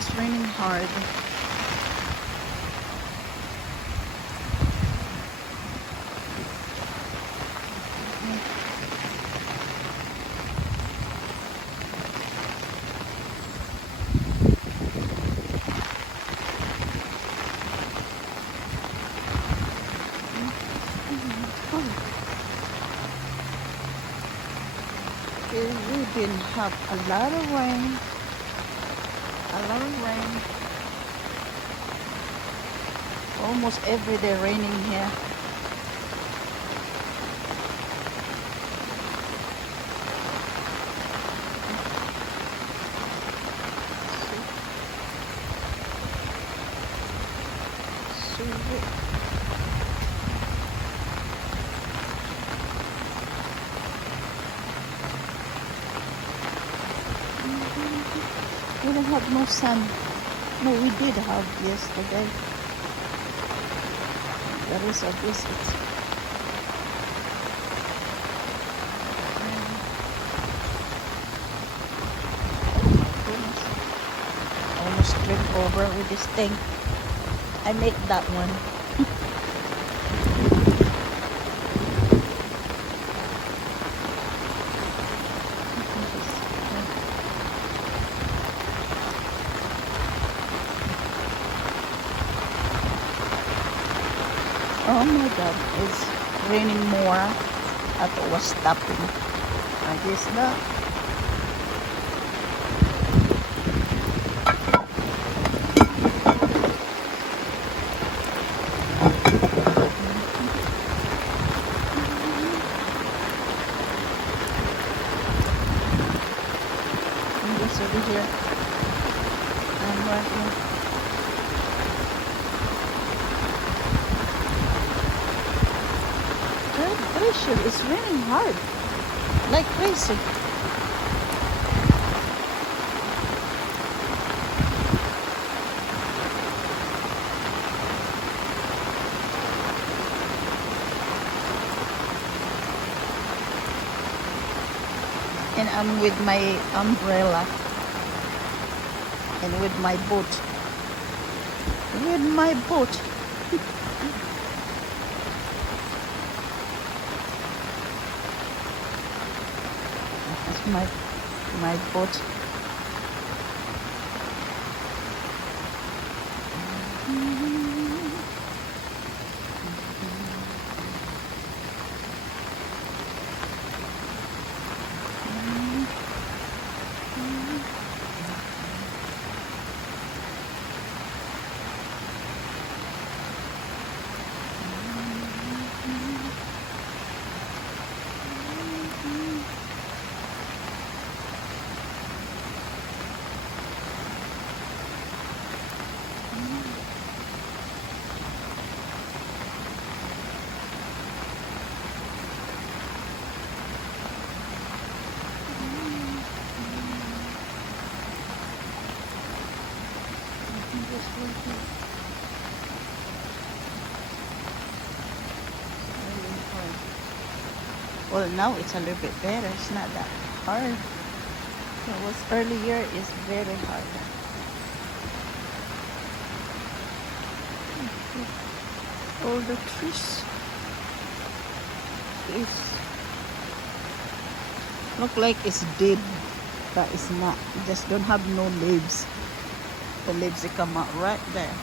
It's raining hard. We've been have a lot of rain. A lot of rain. Almost every day raining here. So wet. We don't have no sun. No, we did have yesterday. There is a visit. Almost tripped over with this thing. I make that one. Oh my god, it's raining more. I thought it was stopping. I guess not. I'm just over here. I'm working. God pressure is raining hard. Like crazy. And I'm with my umbrella and with my boat. With my boat. That's my boat. Well, now it's a little bit better. It's not that hard. It was earlier. It's very hard. All the trees is look like it's dead, but it's not. It just don't have no leaves. The leaves they come out right there.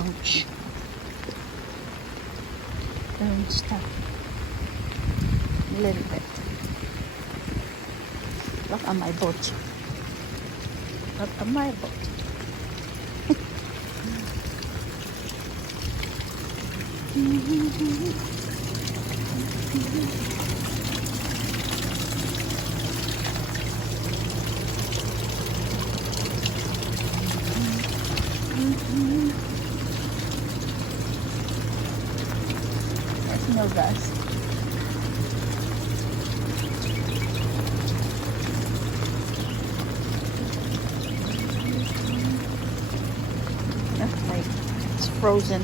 Ouch. Stop. A little bit. Look at my boat. Look at my boat. There's no gas. Like it's frozen.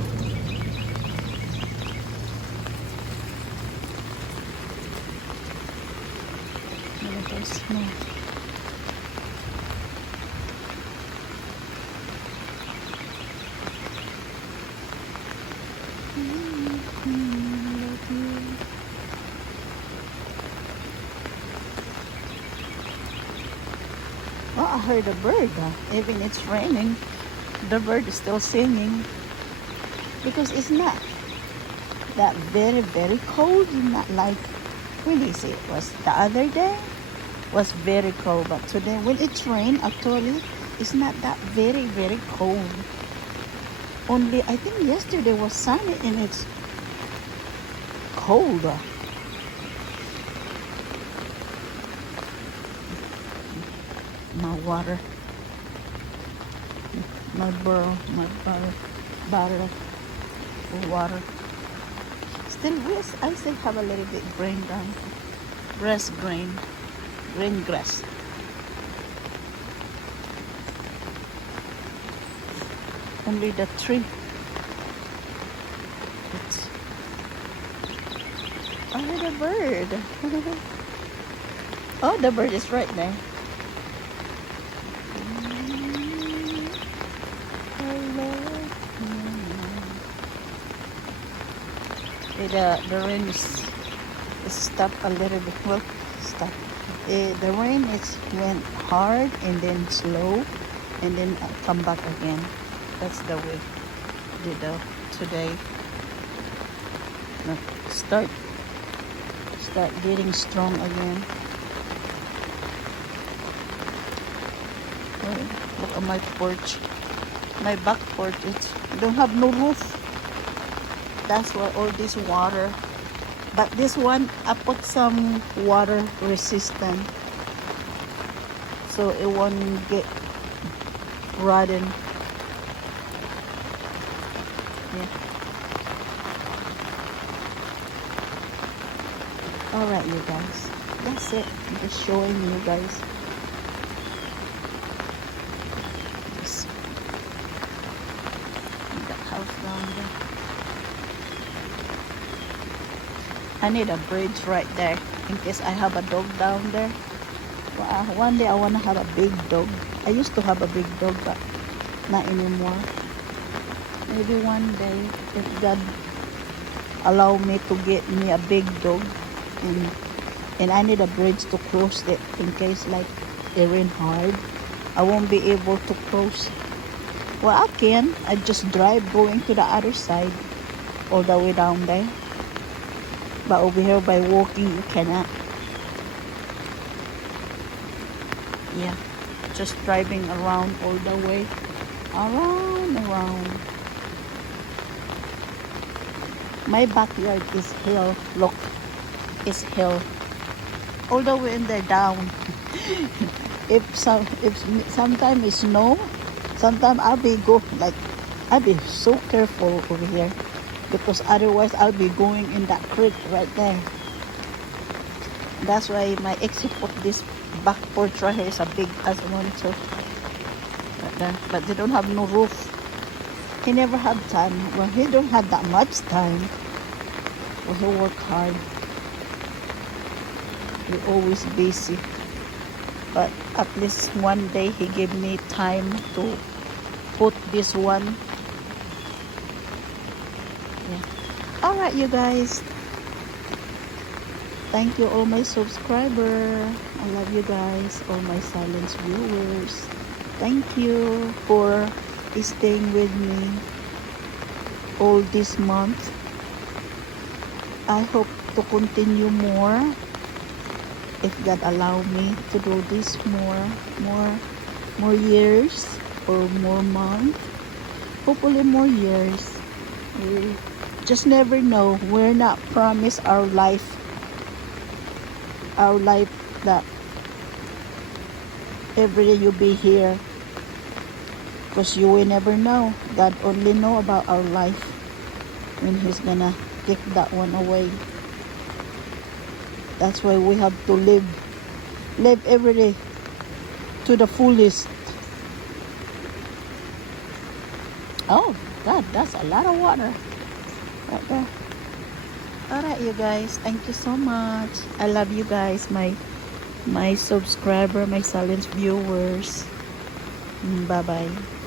No. Love you. Oh, I heard a bird. Even it's raining, the bird is still singing because it's not that very very cold. Not like when is it was the other day was very cold, but today when it's rain actually it's not that very very cold. Only I think yesterday was sunny and it's cold. My water, my burrow, my bottle of water. Still, yes, I still have a little bit green down, grass green grass. Only the tree. It's, oh, the bird. Oh, the bird is right there. The rain is stopped a little bit. Well, stop. The rain is went hard and then slow, and then come back again. That's the way today. Start getting strong again. Oh, look at my porch. My back porch. I don't have no roof. That's why all this water. But this one, I put some water resistant, so it won't get rotten. Yeah. All right, you guys. That's it. I'm just showing you guys. Just the house down there. I need a bridge right there in case I have a dog down there. Well, one day I want to have a big dog. I used to have a big dog, but not anymore. Maybe one day if God allow me to get me a big dog, and I need a bridge to cross it in case like it rain hard. I won't be able to cross. Well, I can. I just drive going to the other side all the way down there. But over here by walking you cannot. Yeah, just driving around all the way, around. My backyard is hill. Look, it's hill all the way in there down. if sometimes it snow, sometimes I'll be so careful over here, because otherwise I'll be going in that creek right there. That's why my exit of this back porch right here is a big as one too. But they don't have no roof. He never had time. Well, he don't have that much time. Well, he work hard. He always busy. But at least one day he gave me time to put this one. Yeah. Alright, you guys. Thank you all my subscriber. I love you guys, all my silent viewers. Thank you for staying with me all this month. I hope to continue more if God allow me to do this more years or more months. Hopefully more years. We just never know. We're not promised our life that every day you'll be here, because you will never know. God only know about our life when He's gonna take that one away. That's why we have to live every day to the fullest. Oh God, that's a lot of water right there. Alright, you guys, thank you so much. I love you guys, my my subscriber, my silent viewers. Bye-bye.